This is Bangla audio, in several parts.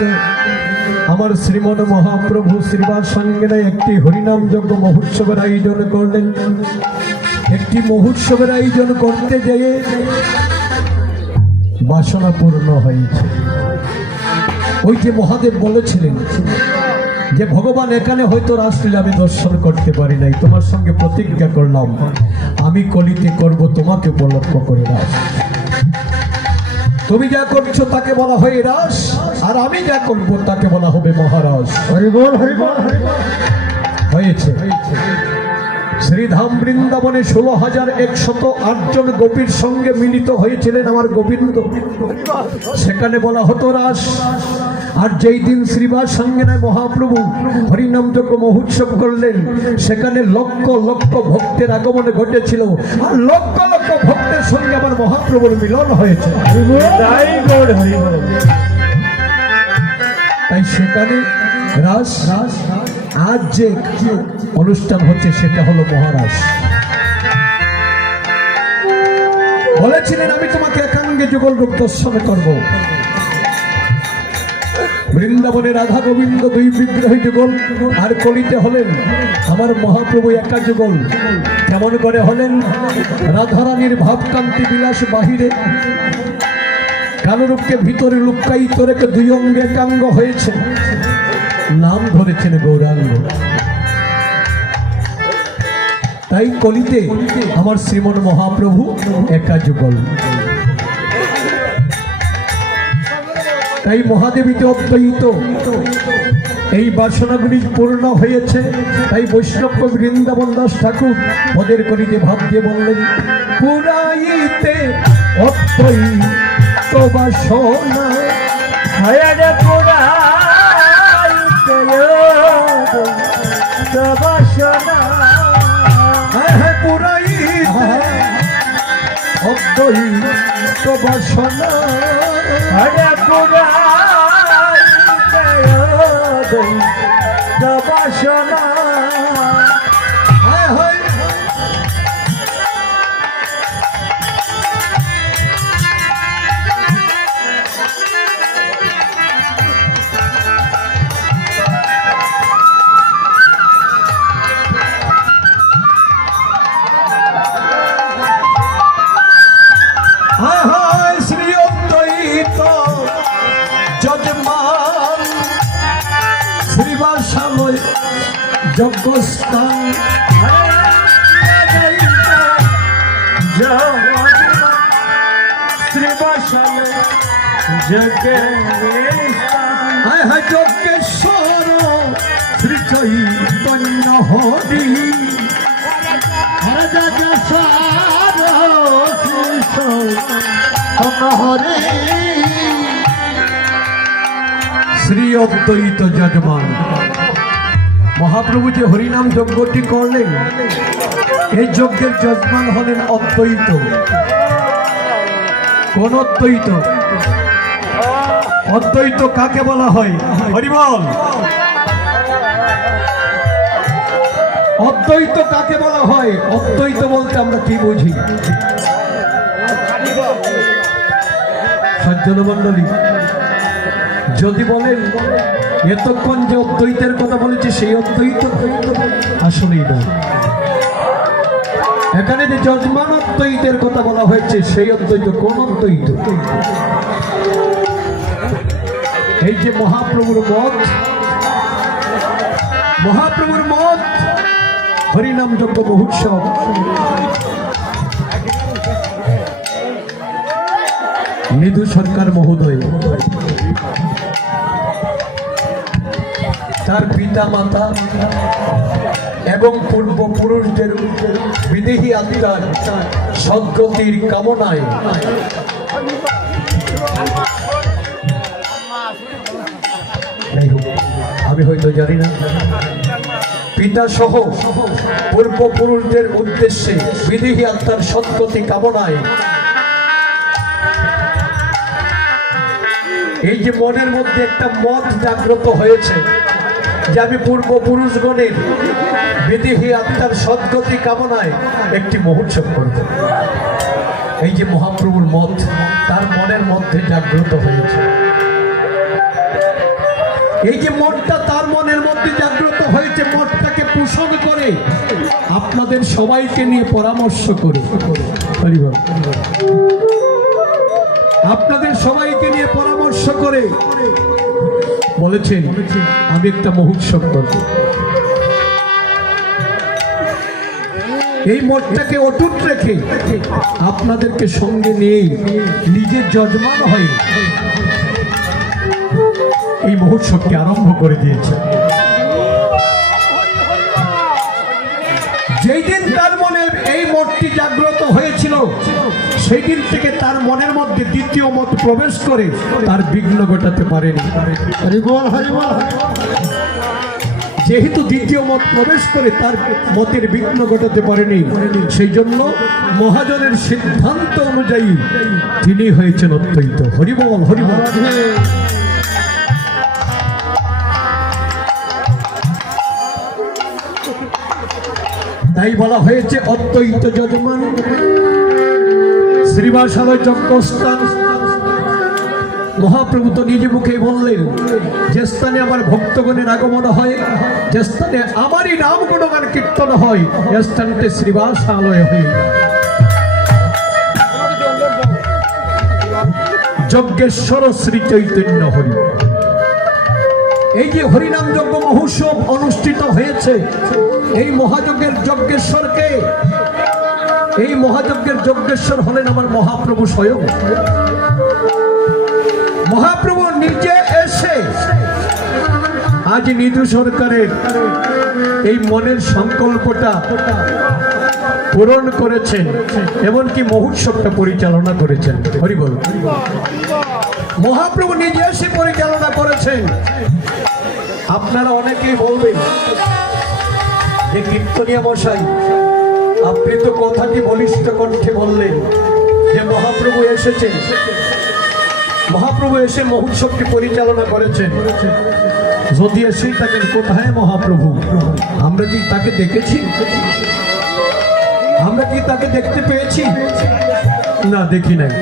তো আমার শ্রীমন মহাপ্রভু শ্রীবাস সঙ্গে একটি হরিনাম যজ্ঞ মহোৎসবের আয়োজন করলেন। একটি মহোৎসবের আয়োজন করতে যেয়ে বাসনা পূর্ণ হয়েছে। ওই যে মহাদেব বলেছিলেন যে ভগবান এখানে হয়তো রাসলীলা আমি দর্শন করতে পারি নাই, তোমার সঙ্গে প্রতিজ্ঞা করলাম আমি কলিতে করব তোমাকে উপলক্ষ করে রাস। তুমি যা করছো তাকে বলা হয় রাস, আর আমি যা করবো তাকে বলা হবে মহারাজ। হরিবল হরিবল হয়েছে। শ্রীধাম বৃন্দাবনে 16,108 জন গোপীর সঙ্গে মিলিত হয়েছিলেন আমার গোবিন্দ। সেখানে বলা হতো রাস। আর যেই দিন শ্রীবাস সঙ্গে মহাপ্রভু হরিনাম যজ্ঞ মহোৎসব করলেন, সেখানে লক্ষ লক্ষ ভক্তের আগমন ঘটেছিল, আর লক্ষ লক্ষ ভক্তের সঙ্গে আমার মহাপ্রভুর মিলন হয়েছে। তাই সেখানে রাস রাস আজ যে অনুষ্ঠান হচ্ছে সেটা হলো মহারাস। বলেছিলেন আমি তোমাকে একাঙ্গে যুগল রূপ দর্শন করব। বৃন্দাবনে রাধা গোবিন্দ দুই বিগ্রহ যুগল, আর কলিতে হলেন আমার মহাপ্রভু একা যুগল। কেমন করে হলেন? রাধারানীর ভাবকান্তি বিলাস বাহিরে, কালরূপকে ভিতরে লুকায়িত রেখে দুই অঙ্গে একাঙ্গ হয়েছে, নাম ধরেছেন গৌরাঙ্গ। তাই কলিতে আমার শ্রীমন মহাপ্রভু একা যুগল। তাই মহাদেবীতে অদ্বৈত এই বাসনাগুলি পূর্ণ হয়েছে। তাই বৈষ্ণব বৃন্দাবন দাস ঠাকুর পদের কলিতে ভাব দিয়ে বললেন, পুরাইতে অদ্বৈত বাসনা পুরাইতে অদ্বৈত বাসনা বাসনা যজ্ঞস্থান যজ্ঞেশ্বর শ্রী চৈতন্য হরি হরে শ্রী অদ্বৈত যজমান মহাপ্রভু যে হরিনাম যজ্ঞটি করলেন, এই যজ্ঞের যজমান হলেন অদ্বৈত। কোন অদ্বৈত? অদ্বৈত কাকে বলা হয়? হরিবল। অদ্বৈত কাকে বলা হয়? অদ্বৈত বলতে আমরা কি বুঝি? সজ্জন মণ্ডলী, যদি বলেন এতক্ষণ যে অদ্বৈতের কথা বলেছে সেই অদ্বৈত, আসলেই না। এখানে যে যজমান অদ্বৈতের কথা বলা হয়েছে সেই অদ্বৈত কোন অদ্বৈত? এই যে মহাপ্রভুর মত, মহাপ্রভুর মত হরিনাম যজ্ঞ মহোৎসব। মৃদু সরকার মহোদয়, তার পিতা মাতা এবং পূর্বপুরুষদের বিদেহী আত্মার সদ্গতির কামনায় আমি হয়তো জানি না, পিতা সহ পূর্বপুরুষদের উদ্দেশ্যে বিদেহী আত্মার সদ্গতি কামনায় এই যে মনের মধ্যে একটা মত জাগ্রত হয়েছে যে আমি পূর্বপুরুষগণের বিদেহী আত্মার সদ্গতি কামনায় একটি মহোৎসব করব। এই যে মহাপ্রভুর মত তার মনের মধ্যে জাগ্রত হয়েছে। এই যে মঠটা তার মনের মধ্যে জাগ্রত হয়েছে, মঠটাকে পোষণ করে আপনাদের সবাইকে নিয়ে পরামর্শ করে, আপনাদের সবাইকে নিয়ে পরামর্শ করে বলেছেন আমি একটা মহোৎসব করব। এই মঠটাকে অটুট রেখে আপনাদেরকে সঙ্গে নিয়ে নিজের যজমান হয়ে এই মহোৎসবকে আরম্ভ করে দিয়েছে। যেই দিন তার মনে এই মঠটি জাগ্রত হয়েছিল, সেই দিন থেকে তার মনের মধ্যে দ্বিতীয় মত প্রবেশ করে তার বিঘ্ন ঘটাতে পারেনি। যেহেতু দ্বিতীয় মত প্রবেশ করে তার মতের বিঘ্ন ঘটাতে পারেনি, সেই জন্য মহাজনের সিদ্ধান্ত অনুযায়ী তিনি হয়েছেন অদ্বৈত। হরিবল হরিবল। তাই বলা হয়েছে অদ্বৈত যজমান শ্রীবাসালয় যজ্ঞস্থান। মহাপ্রভু তো নিজে মুখে বললেন, যে স্থানে আমার ভক্তগণের আগমন হয়, যে স্থানে আমারই নাম গুণগান কীর্তন হয়, এ স্থানটি শ্রীবাসালয় হয়ে যজ্ঞেশ্বর শ্রী চৈতন্য হরি। এই যে হরিনাম যজ্ঞ মহোৎসব অনুষ্ঠিত হয়েছে, এই মহাযজ্ঞের যজ্ঞেশ্বরকে, এই মহাযজ্ঞের যজ্ঞেশ্বর হলেন আমার মহাপ্রভু স্বয়ং। মহাপ্রভু নিজে এসে আজ নিধু সরকারের এই মনের সংকল্পটা পূরণ করেছেন, এমনকি মহোৎসবটা পরিচালনা করেছেন। হরিবল। মহাপ্রভু নিজে এসে পরিচালনা করেছেন। আপনারা অনেকেই বলবেন যে কীর্তনিয়া মশাই, আপনি তো কথাটি বলিষ্ঠ কণ্ঠে বললেন যে মহাপ্রভু এসেছেন, মহাপ্রভু এসে মহোৎসবটি পরিচালনা করেছেন। যদি এসেই থাকেন, কোথায় মহাপ্রভু? আমরা কি তাকে দেখেছি? আমরা কি তাকে দেখতে পেয়েছি? না, দেখি নাই।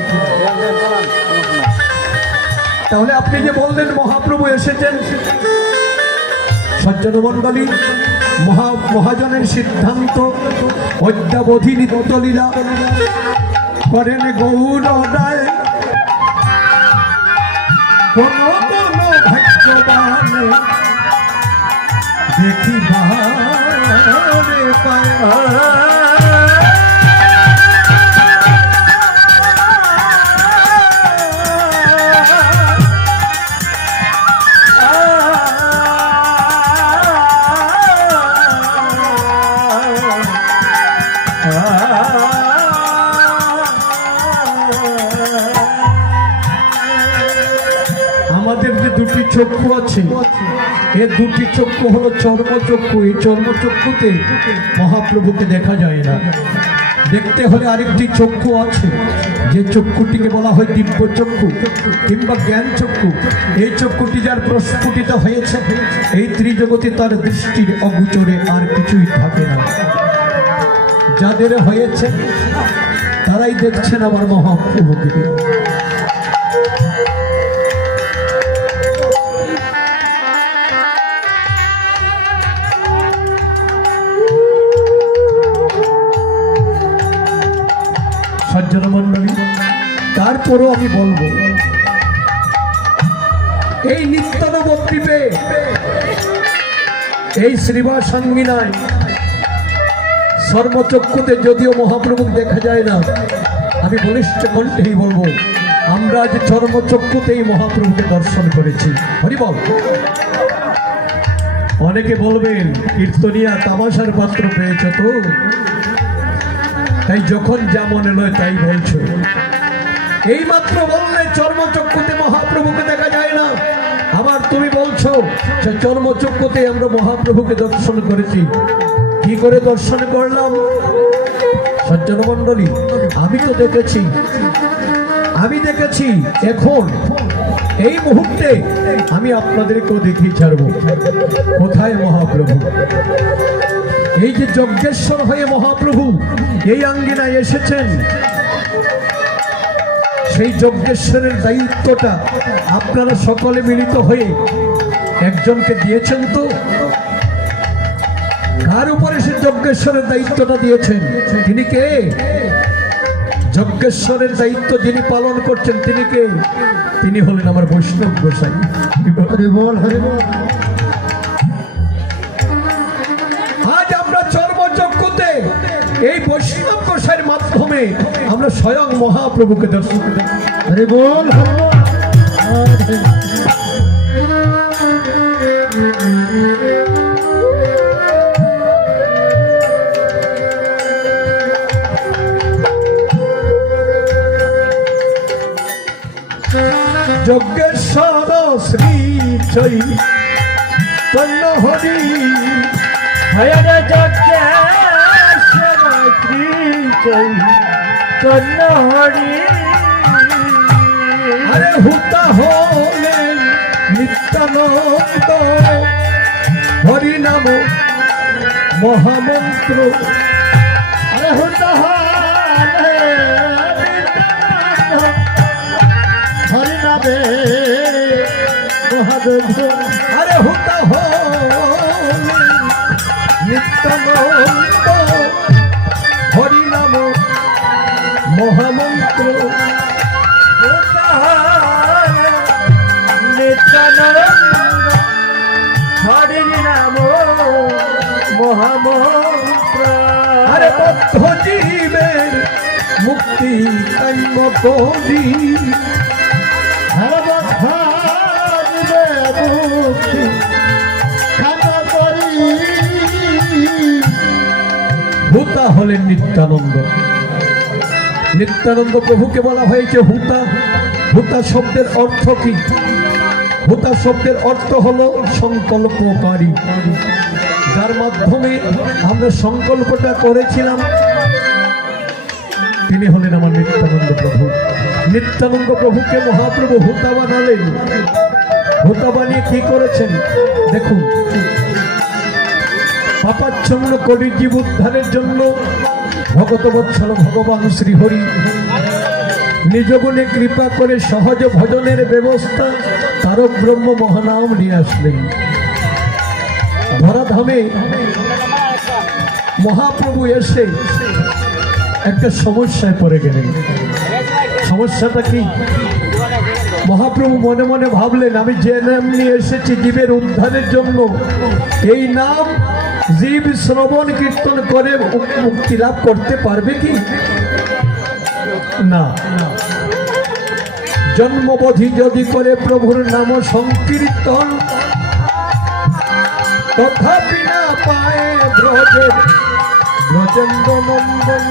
তাহলে আপনি যে বললেন মহাপ্রভু এসেছেন, সজ্জন মণ্ডলী, মহাজনের সিদ্ধান্ত অদ্যাবধি নিত্যলীলা করেন গৌরদায়। কোন কোন ভাগ্যবান দেখিবারে পায়। আমাদের যে দুটি চক্ষু আছে, এ দুটি চক্ষু হলো চর্মচক্ষু। এই চর্মচক্ষুতে মহাপ্রভুকে দেখা যায় না। দেখতে হলে আরেকটি চক্ষু আছে, যে চক্ষুটিকে বলা হয় দিব্য চক্ষু কিংবা জ্ঞান চক্ষু। এই চক্ষুটি যার প্রস্ফুটিত হয়েছে, এই ত্রিজগতে তার দৃষ্টির অগোচরে আর কিছুই থাকে না। যাদের হয়েছে তারাই দেখছেন আমার মহাপ্রভুকে। সজ্জন মণ্ডলী, তারপরও আমি বলবো, এই নিত্য নবদ্বীপে, এই শ্রীবাসাঙ্গিনায় সর্বচক্ষুতে যদিও মহাপ্রভুকে দেখা যায় না, আমি বলিষ্ঠ কণ্ঠেই বলবো, আমরা আজ চর্মচক্ষুতেই মহাপ্রভুকে দর্শন করেছি। হরিবল। অনেকে বলবেন, কীর্তনিয়া তামাশার পাত্র পেয়েছ তো, তাই যখন যা মনে নয় তাই বলছো। এই মাত্র বললে চর্মচক্ষুতে মহাপ্রভুকে দেখা যায় না, আবার তুমি বলছো চর্মচক্ষুতে আমরা মহাপ্রভুকে দর্শন করেছি। কি করে দর্শন করলাম? সজ্জন মণ্ডলী, আমি তো দেখেছি, আমি দেখেছি। এখন এই মুহূর্তে আমি আপনাদেরকেও দেখিয়ে ছাড়ব। কোথায় মহাপ্রভু? এই যে যজ্ঞেশ্বর হয়ে মহাপ্রভু এই আঙ্গিনায় এসেছেন, সেই যজ্ঞেশ্বরের দায়িত্বটা আপনারা সকলে মিলিত হয়ে একজনকে দিয়েছেন তো? কার উপরে সে যজ্ঞেশ্বরের দায়িত্বটা দিয়েছেন? তিনি কে? যজ্ঞেশ্বরের দায়িত্ব যিনি পালন করছেন তিনি কে? তিনি হলেন আমার বৈষ্ণব গোসাই। আজ আমরা চর্মযজ্ঞতে এই বৈষ্ণব গোসাইয়ের মাধ্যমে আমরা স্বয়ং মহাপ্রভুকে দর্শন করি। হরি বল, হরি বল। যজ্ঞেশ্বর শ্রী চৈতন্য হরি, হরে যজ্ঞেশ্বর শ্রী চৈতন্য হরি। আরে হুতা হলেন নিত্যানন্দ, হরি নাম মহামন্ত্র। আরে হুতা হলেন হরি নামে মহামন্ত্র। আরে হুতা হলেন নিত্যানন্দ, হরি নাম মহামন্ত্র। হরি নাম মহামন্ত্র। আরে বদ্ধ জীবের মুক্তি কাম্য করি, মুক্তি কাম্য করি। হুতা হলেন নিত্যানন্দ। নিত্যানন্দ প্রভুকে বলা হয়েছে হুতা। হুতা শব্দের অর্থ কি? হুতা শব্দের অর্থ হলো সংকল্পকারী, যার মাধ্যমে আমরা সংকল্পটা করেছিলাম তিনি হলেন আমার নিত্যানন্দ প্রভু। নিত্যানন্দ প্রভুকে মহাপ্রভু হুতা বানালেন। হুতা বানিয়ে কি করেছেন দেখুন। পাপাচ্ছন্ন কলির জীব উদ্ধারের জন্য ভগতবৎসল ভগবান শ্রীহরি নিজ গুণে কৃপা করে সহজ ভজনের ব্যবস্থা তারক ব্রহ্ম মহানাম নিয়ে আসলেন। ধরাধামে মহাপ্রভু এসে একটা সমস্যায় পড়ে গেলেন। সমস্যাটা কি? মহাপ্রভু মনে মনে ভাবলেন আমি যে নাম নিয়ে এসেছি জীবের উদ্ধারের জন্য, এই নাম জীব শ্রবণ কীর্তন করে মুক্তি লাভ করতে পারবে কি না? জন্মবধি যদি করে প্রভুর নাম সংকীর্তন, তথাপি না পায় ব্রজের ব্রজেন্দ্র নন্দন।